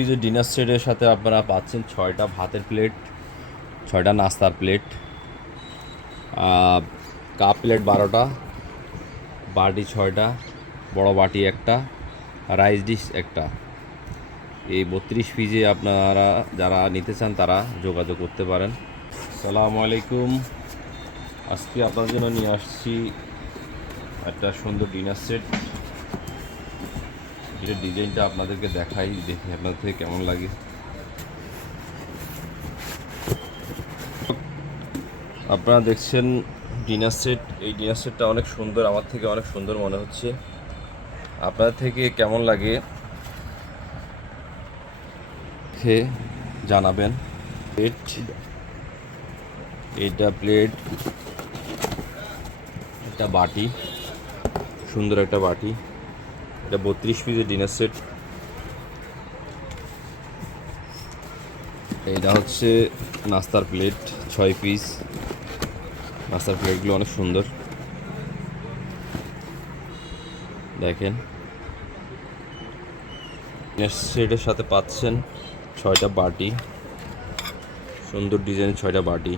এই যে ডিনার সেটের সাথে আপনারা পাচ্ছেন 6টা ভাতের প্লেট, 6টা নাস্তার প্লেট, কাপ প্লেট 12টা, বাটি 6টা, বড় বাটি একটা, রাইস ডিশ একটা। এই 32 পিসে আপনারা যারা নিতে চান তারা যোগাযোগ করতে পারেন। আসসালামু আলাইকুম। আজকে আপনার জন্য নিয়ে আসছি একটা সুন্দর ডিনার সেট। এটা ডিজাইনটা আপনাদেরকে দেখাই, দেখি আপনাদের থেকে কেমন লাগে। আপনারা দেখছেন ডিনার সেট। এই ডিনার সেটটা অনেক সুন্দর, আমার থেকে অনেক সুন্দর মনে হচ্ছে। আপনাদের থেকে কেমন লাগে খেয়ে জানাবেন। প্লেট, এইটা প্লেট, একটা বাটি, সুন্দর একটা বাটি। এটা 32 পিসের ডিনার সেট। এটা হচ্ছে নাস্তার প্লেট, 6 পিস। নাস্তার প্লেটগুলো অনেক সুন্দর, দেখেন। ডিনার সেটের সাথে পাচ্ছেন 6টা বাটি, সুন্দর ডিজাইনের 6টা বাটি।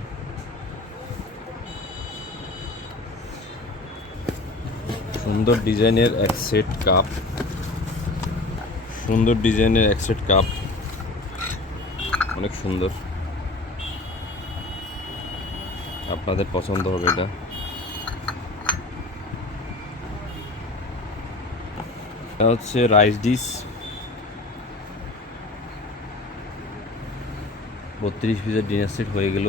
সুন্দর ডিজাইনের এক সেট কাপ, সুন্দর ডিজাইনের এক সেট কাপ, অনেক সুন্দর। আপনাদের পছন্দ হবে এটা। এটা হচ্ছে রাইস ডিশ, 32 পিসের ডিনার সেট হয়ে গেল।